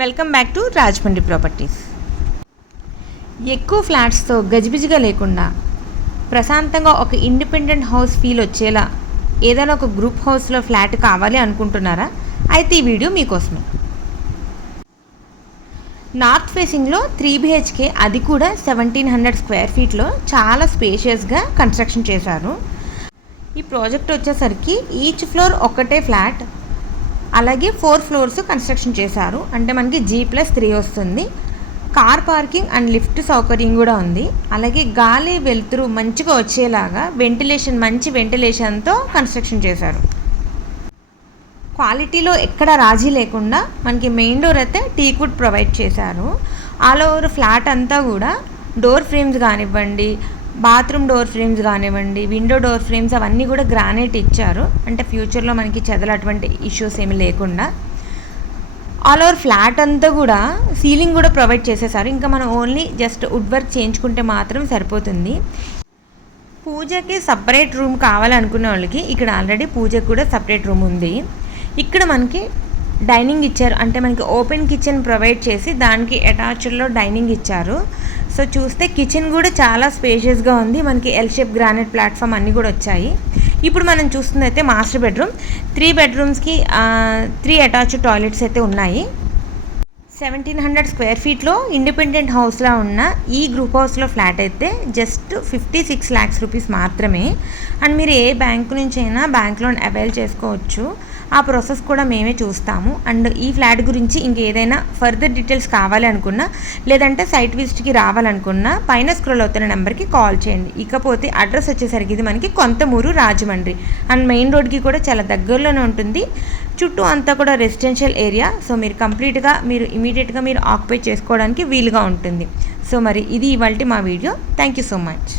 Welcome back to Rajahmundry properties. ఎక్కువ ఫ్లాట్స్తో గజిబిజిగా లేకుండా ప్రశాంతంగా ఒక ఇండిపెండెంట్ హౌస్ ఫీల్ వచ్చేలా ఏదైనా ఒక గ్రూప్ హౌస్లో ఫ్లాట్ కావాలి అనుకుంటున్నారా? అయితే ఈ వీడియో మీకోసమే. నార్త్ ఫేసింగ్లో 3 BHK, అది కూడా 1700 స్క్వేర్ ఫీట్లో చాలా స్పేషియస్గా కన్స్ట్రక్షన్ చేశారు. ఈ ప్రాజెక్ట్ వచ్చేసరికి ఈచ్ ఫ్లోర్ ఒక్కటే ఫ్లాట్, అలాగే 4 ఫ్లోర్స్ కన్స్ట్రక్షన్ చేశారు. అంటే మనకి G+3 వస్తుంది. కార్ పార్కింగ్ అండ్ లిఫ్ట్ సౌకర్యం కూడా ఉంది. అలాగే గాలి వెలుతురు మంచిగా వచ్చేలాగా మంచి వెంటిలేషన్తో కన్స్ట్రక్షన్ చేశారు. క్వాలిటీలో ఎక్కడ రాజీ లేకుండా మనకి మెయిన్ డోర్ అయితే టీక్వుడ్ ప్రొవైడ్ చేశారు. ఆల్ ఓవర్ ఫ్లాట్ అంతా కూడా డోర్ ఫ్రేమ్స్ కానివ్వండి, బాత్రూమ్ డోర్ ఫ్రేమ్స్ కానివ్వండి, విండో డోర్ ఫ్రేమ్స్ అవన్నీ కూడా గ్రానైట్ ఇచ్చారు. అంటే ఫ్యూచర్లో మనకి చెదలు అటువంటి ఇష్యూస్ ఏమి లేకుండా ఆల్ ఓవర్ ఫ్లాట్ అంతా కూడా సీలింగ్ కూడా ప్రొవైడ్ చేసేసారు. ఇంకా మనం ఓన్లీ జస్ట్ వుడ్ వర్క్ చేయించుకుంటే మాత్రం సరిపోతుంది. పూజకి సపరేట్ రూమ్ కావాలనుకునే వాళ్ళకి ఇక్కడ ఆల్రెడీ పూజకి కూడా సపరేట్ రూమ్ ఉంది. ఇక్కడ మనకి డైనింగ్ ఇచ్చారు. అంటే మనకి ఓపెన్ కిచెన్ ప్రొవైడ్ చేసి దానికి అటాచ్డ్లో డైనింగ్ ఇచ్చారు. సో చూస్తే కిచెన్ కూడా చాలా స్పేషియస్గా ఉంది. మనకి ఎల్ షేప్ గ్రానైట్ ప్లాట్ఫామ్ అన్నీ కూడా వచ్చాయి. ఇప్పుడు మనం చూస్తుంది అయితే మాస్టర్ బెడ్రూమ్. 3 బెడ్రూమ్స్కి 3 అటాచ్డ్ టాయిలెట్స్ అయితే ఉన్నాయి. 1700 స్క్వేర్ ఫీట్లో ఇండిపెండెంట్ హౌస్లా ఉన్న ఈ గ్రూప్ హౌస్లో ఫ్లాట్ అయితే జస్ట్ 56 lakhs రూపీస్ మాత్రమే. అండ్ మీరు ఏ బ్యాంకు నుంచి అయినా బ్యాంక్ లోన్ అవైల్ చేసుకోవచ్చు. ఆ ప్రాసెస్ కూడా మేమే చూస్తాము. అండ్ ఈ ఫ్లాట్ గురించి ఇంకేదైనా ఫర్దర్ డీటెయిల్స్ కావాలి అనుకున్నా, లేదంటే సైట్ విజిట్కి రావాలనుకున్నా పైన స్క్రోల్ అవుతున్న నెంబర్కి కాల్ చేయండి. ఇకపోతే అడ్రస్ వచ్చేసరికి ఇది మనకి కొంతమూరు, రాజమండ్రి. అండ్ మెయిన్ రోడ్కి కూడా చాలా దగ్గరలోనే ఉంటుంది. చుట్టూ అంతా కూడా రెసిడెన్షియల్ ఏరియా. సో మీరు ఇమీడియట్గా ఆక్యుపై చేసుకోవడానికి వీలుగా ఉంటుంది. సో మరి ఇది ఇవాల్టి మా video. Thank you so much.